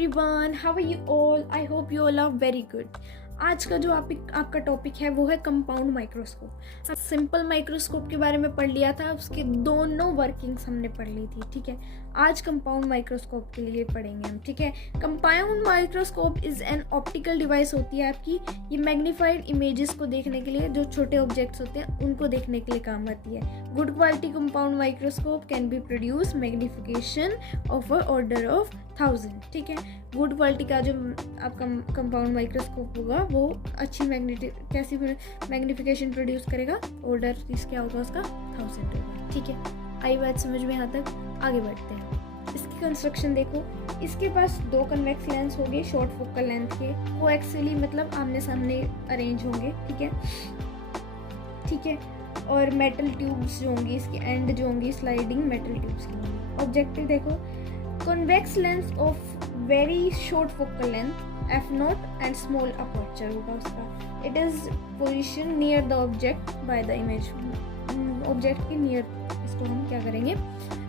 everyone, how are you all? I hope you all are very good. आज का जो आपका टॉपिक है वो है कंपाउंड माइक्रोस्कोप। सिंपल माइक्रोस्कोप के बारे में पढ़ लिया था, उसके दोनों वर्किंग्स हमने पढ़ ली थी, ठीक है। आज कंपाउंड माइक्रोस्कोप के लिए पढ़ेंगे हम, ठीक है। Compound microscope is an optical device होती है आपकी। ये मैग्नीफाइड इमेजेस को देखने के लिए, जो छोटे ऑब्जेक्ट्स होते हैं उनको देखने के लिए काम आती है। Good quality compound microscope can be produce magnification of a order of 1000, ठीक है। गुड क्वालिटी का जो आपका कंपाउंड माइक्रोस्कोप होगा वो अच्छी कैसी मैग्निफिकेशन प्रोड्यूस करेगा, ऑर्डर क्या होगा उसका 1000 होगा, ठीक है। आई बात समझ में यहाँ तक? आगे बढ़ते हैं। इसकी कंस्ट्रक्शन देखो, इसके पास दो कन्वेक्स लेंस होंगे शॉर्ट फोकल लेंथ के, वो एक्चुअली मतलब आमने सामने अरेंज होंगे, ठीक है, ठीक है। और मेटल ट्यूब्स जो होंगी, इसकी एंड जो होंगी स्लाइडिंग मेटल ट्यूब्स की होंगी। ऑब्जेक्टिव देखो, convex lens of very short focal length f0 and small aperture होगा उसका। It is position near the object by the image, object के नियर इसको हम क्या करेंगे,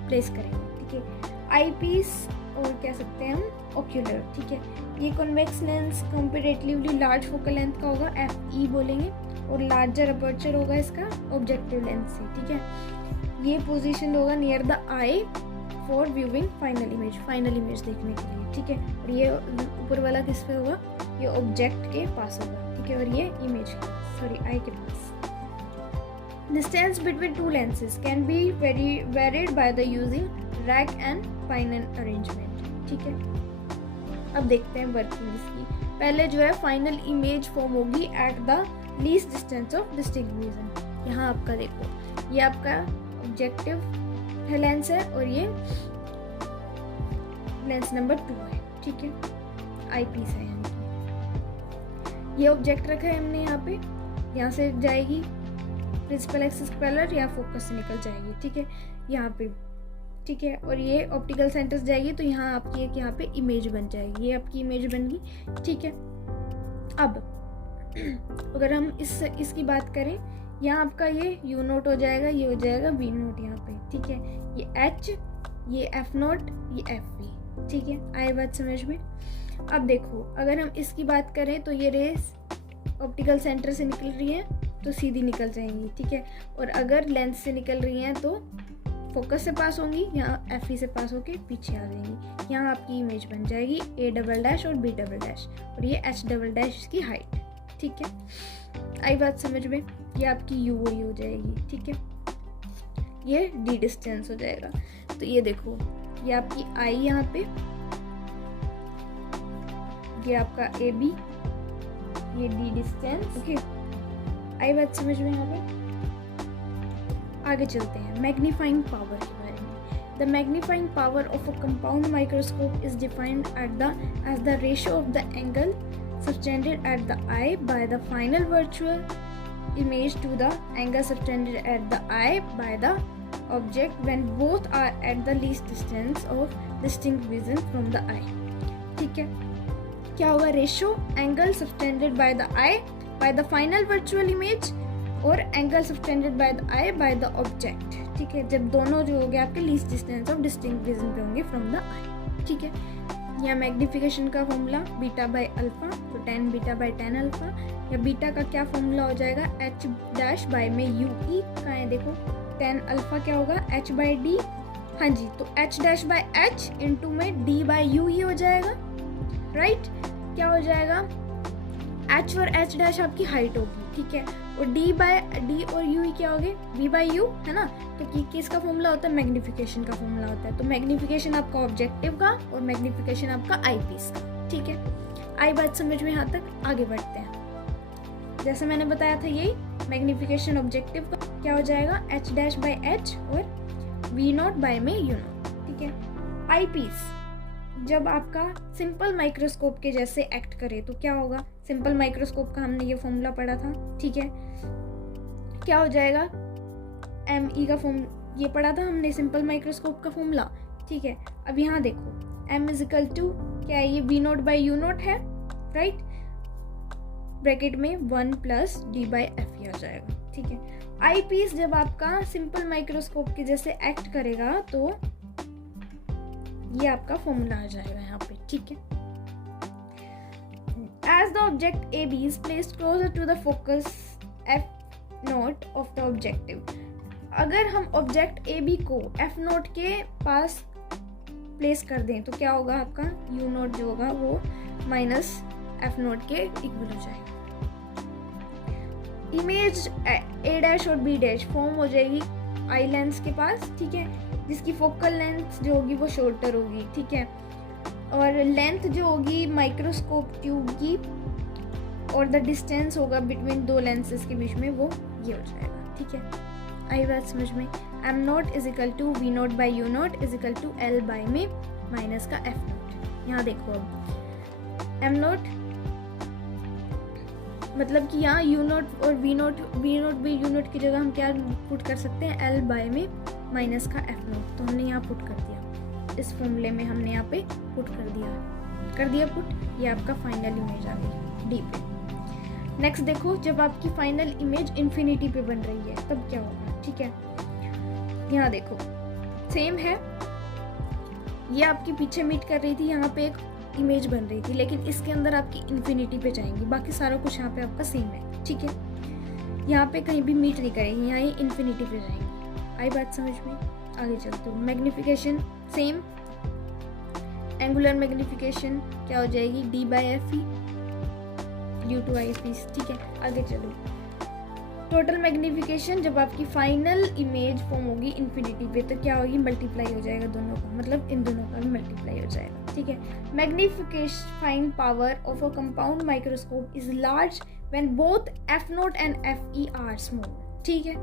प्लेस करेंगे, ठीक है। आई पीस और कह सकते हैं हम ओक्यूलर, ठीक है। ये convex lens comparatively large focal length का होगा, FE बोलेंगे, और लार्जर अपर्चर होगा इसका ऑब्जेक्टिव लेंस से, ठीक है। ये पोजीशन होगा near the I for viewing final image देखने के लिए, ठीक है। और ये ऊपर वाला किस पे होगा, ये ऑब्जेक्ट के पास होगा, ठीक है, और ये इमेज आई के पास। Distance between two lenses can be varied by the using rack and final arrangement, ठीक है। अब देखते हैं वर्किंग इसकी। पहले जो है फाइनल इमेज फॉर्म होगी at the least distance of distinct vision. यहाँ आपका देखो, ये आपका ऑब्जेक्टिव लेंस है और ये लेंस नंबर 2 है, ठीक है। आई पीस है यहाँ, ये ऑब्जेक्ट रखा है हमने यहाँ पे, यहाँ से जाएगी प्रिंसिपल एक्सिस पैरेलल या फोकस से निकल जाएगी, ठीक है, यहाँ पे, ठीक है। और ये ऑप्टिकल सेंटर से जाएगी तो यहाँ आपकी एक यहाँ पे इमेज बन जाएगी, ये आपकी इमेज बन गई, ठीक है। अब अगर हम इसकी बात करें, यहाँ आपका ये U नोट हो जाएगा, ये हो जाएगा V नोट यहाँ पे, ठीक है। ये H, ये F नोट, ये FV, ठीक है। आए बात समझ में? अब देखो, अगर हम इसकी बात करें तो ये रेस ऑप्टिकल सेंटर से निकल रही है तो सीधी निकल जाएंगी, ठीक है। और अगर लेंस से निकल रही हैं तो फोकस से पास होंगी, यहाँ FE से पास होके पीछे आ जाएंगी। यहाँ आपकी इमेज बन जाएगी A डबल डैश और B डबल डैश, और ये H डबल डैश इसकी हाइट, ठीक है। आई बात समझ में? ये आपकी UI हो जाएगी, ठीक है। ये D डिस्टेंस हो जाएगा। तो ये देखो, ये आपकी I यहाँ पे, ये आपका AB, ये D डिस्टेंस, ओके। आई बात समझ में? यहाँ पे आगे चलते हैं मैग्नीफाइंग पावर के बारे में। The magnifying power of a compound microscope is defined as the ratio of the angle subtended at the eye by the final virtual image to the angle subtended at the eye by the object when both are at the least distance of distinct vision from the eye, ठीक है। क्या होगा, ratio angle subtended by the eye by the final virtual image और angle subtended by the eye by the object, ठीक है। जब दोनों जो हो गए आपके least distance of distinct vision पे होंगे फ्रॉम द आई, ठीक है। या मैग्निफिकेशन का फॉर्मूला बीटा बाय अल्फा, तो 10 बीटा बाय 10 अल्फा, या बीटा का क्या फॉर्मूला हो जाएगा, H डैश बाय में UE का है, देखो 10 अल्फा क्या होगा, H बाय D, हाँ जी, तो H dash by H into में D बाय UE हो जाएगा, राइट। क्या हो जाएगा, H और H डैश आपकी हाइट होगी, ठीक है, और D और UE क्या होगे, V बाय U, है ना। तो किसका फॉर्मूला होता है, मैग्निफिकेशन का फॉर्मूला होता है। तो मैग्निफिकेशन आपका ऑब्जेक्टिव का और मैग्निफिकेशन आपका आई पीस का, ठीक है। आई बात समझ में? यहाँ तक आगे बढ़ते हैं। जैसे मैंने बताया था, यही मैग्निफिकेशन ऑब्जेक्टिव का क्या हो जाएगा, H डैश बाय H और V नोट बाय में U नोट, ठीक है। आई पीस जब आपका सिंपल माइक्रोस्कोप के जैसे एक्ट करे तो क्या होगा, सिंपल माइक्रोस्कोप का हमने ये फॉर्मूला पढ़ा था, ठीक है। क्या हो जाएगा, ME का फॉर्म ये पढ़ा था हमने, सिंपल माइक्रोस्कोप का फॉर्मूला, ठीक है। अब यहाँ देखो, M इजिकल टू क्या है, ये V naught by U naught है, राइट, ब्रैकेट में 1 प्लस D बाय FE आ जाएगा, ठीक है। आई पीस जब आपका सिंपल माइक्रोस्कोप के जैसे एक्ट करेगा तो ये आपका फॉर्मूला आ जाएगा यहाँ पे, ठीक है। As the object AB is placed closer to the focus F0 of the objective, अगर हम ऑब्जेक्ट AB को F0 के पास प्लेस कर दें तो क्या होगा, आपका U0 जो होगा वो माइनस F0 के इक्वल हो जाएगा। इमेज A' और B' फॉर्म हो जाएगी आई लेंस के पास, ठीक है, जिसकी फोकल लेंथ जो होगी वो शॉर्टर होगी, ठीक है, और लेंथ जो होगी माइक्रोस्कोप ट्यूब की और द डिस्टेंस होगा बिटवीन दो लेंसेज के बीच में वो ये हो जाएगा, ठीक है। आई बात समझ में। M0 is equal to V0 by U0 is equal to L by में माइनस का F0। यहाँ देखो अब M0 मतलब कि यहाँ U0 और V0 बाई U0 की जगह हम क्या पुट कर सकते हैं, L बाई में माइनस का F0। तो हमने यहाँ पुट कर दिया, इस फॉर्मूले में हमने यहाँ पे पुट कर दिया पुट। ये आपका फाइनल इमेज आ गई डी पे। नेक्स्ट देखो, जब आपकी फाइनल इमेज इन्फिनिटी पे बन रही है तब क्या होगा, ठीक है। यहाँ देखो सेम है, ये आपकी पीछे मीट कर रही थी, यहाँ पे एक इमेज बन रही थी, लेकिन इसके अंदर आपकी इन्फिनिटी पे जाएंगी, बाकी सारा कुछ यहाँ पे आपका सेम है, ठीक है। यहाँ पे कहीं भी मीट नहीं करेगी, यहाँ ये इन्फिनिटी पे जाएंगी। आई बात समझ में। आगे चलते हो, मैग्निफिकेशन सेम, एंगुलर मैग्निफिकेशन क्या हो जाएगी, D by F due to eyepiece, ठीक है। आगे चलो, टोटल मैग्निफिकेशन जब आपकी फाइनल इमेज फॉर्म होगी इन्फिनिटी पे तो क्या होगी, मल्टीप्लाई हो जाएगा दोनों का, मतलब इन दोनों का भी मल्टीप्लाई हो जाएगा, ठीक है। Magnification power of a compound microscope is large when both F0 and FE are small, ठीक है।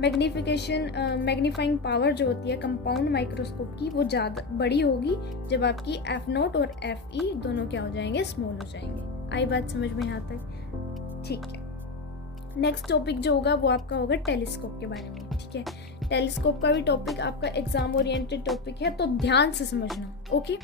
मैग्नीफाइंग पावर जो होती है कंपाउंड माइक्रोस्कोप की वो ज़्यादा बड़ी होगी जब आपकी F0 और FE दोनों क्या हो जाएंगे, स्मॉल हो जाएंगे। आई बात समझ में यहाँ तक, ठीक है। नेक्स्ट टॉपिक जो होगा वो आपका होगा टेलीस्कोप के बारे में, ठीक है। टेलीस्कोप का भी टॉपिक आपका एग्जाम ओरिएंटेड टॉपिक है, तो ध्यान से समझना, ओके।